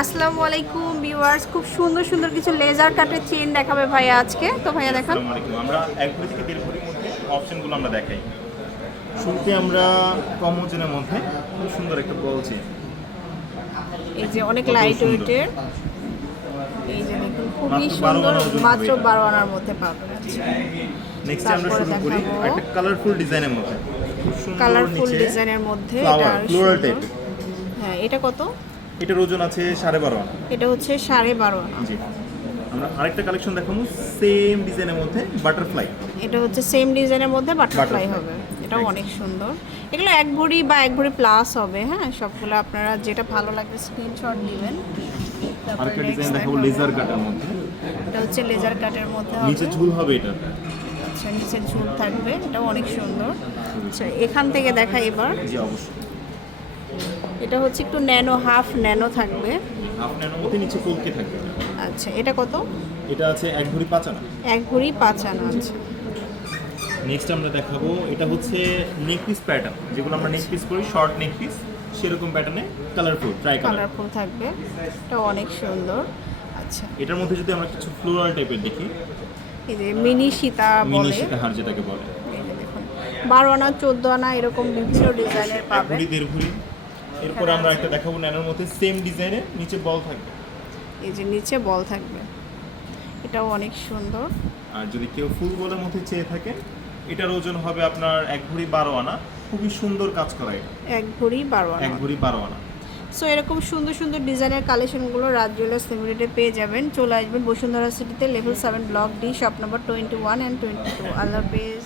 আসসালামু আলাইকুম ভিউয়ার্স। খুব সুন্দর সুন্দর কিছু লেজার কাটের চেন দেখাবে ভাইয়া আজকে। তো ভাইয়া দেখান। আমরা এক ভরি থেকে দেড় ভরির মধ্যে অপশনগুলো আমরা দেখাই। শুরুতে আমরা কম ওজনের মধ্যে খুব সুন্দর একটা বল চেন এই যে অনেক লাইট। ওয়েটের এই যে দেখুন খুবই সুন্দর মাত্র। বারো আনার মধ্যে পাবেন নেক্সট আমরা শুরু করি একটা কালারফুল ডিজাইনের মধ্যে। কালারফুল ডিজাইনের মধ্যে এটা সুন্দর। type। হ্যাঁ এটা কত? এটার ওজন আছে সাড়ে বারো আনা। এটা হচ্ছে সাড়ে বারো আনা। জি। আমরা আরেকটা কালেকশন দেখাবো সেম ডিজাইনের মধ্যে বাটারফ্লাই এটা হচ্ছে সেম ডিজাইনের মধ্যে বাটারফ্লাই হবে। এটাও অনেক সুন্দর। এগুলো এক ভরি বা এক ভরি প্লাস হবে হ্যাঁ? সবগুলো আপনারা যেটা ভালো লাগবে স্ক্রিনশট দিবেন। তারপরে আরেকটা ডিজাইন দেখাবো। লেজার কাটার মধ্যে। এটা হচ্ছে লেজার কাটের মধ্যে নিচে হবে ঝুল হবে এটা। আচ্ছা নিচে ঝুল থাকবে। এটাও অনেক সুন্দর। আচ্ছা এখান থেকে দেখা এবার। জি অবশ্যই। এটা হচ্ছে একটু ন্যানো হাফ ন্যানো থাকবে। আপনার মধ্যে নিচে কলকে থাকবে। আচ্ছা এটা কত? এটা আছে এক ভরি পাঁচ আনা। এক ভরি পাঁচ আনা আছে নেক্সট আমরা দেখাবো এটা হচ্ছে নেক পিস প্যাটার্ন যেগুলো আমরা নেক পিস করি শর্ট নেক পিস সেরকম প্যাটার্নে কালারফুল ট্রাই কালার কালারফুল থাকবে। এটাও অনেক সুন্দর। আচ্ছা। এটার মধ্যে যদি আমরা কিছু ফ্লোরাল টাইপের দেখি। এই যে মিনি সীতা মিনি বলে সীতাহার যেটাকে বলে। বারো আনা চোদ্দ আনা এরকম বিভিন্ন ডিজাইনের ভরি দেড় ভরি। এরপর আমরা একটা দেখাবো ন্যানোর মধ্যে সেম ডিজাইনে নিচে বল থাকবে। এই যে নিচে বল থাকবে। এটাও অনেক সুন্দর। আর যদি কেউ ফুল বলের মধ্যে চেয়ে থাকে এটার ওজন হবে আপনার এক ভরি বারো আনা। খুবই সুন্দর কাজ করা এটা। এক ভরি বারো আনা। এক ভরি বারো আনা। সো এরকম সুন্দর সুন্দর ডিজাইনের কালেকশনগুলো রাজ জুয়েলার্স লিমিটেডে পেয়ে যাবেন। চলে আসবেন বসুন্ধরা সিটিতে level seven block D shop number twenty one and twenty two আল্লাহ হাফেজ।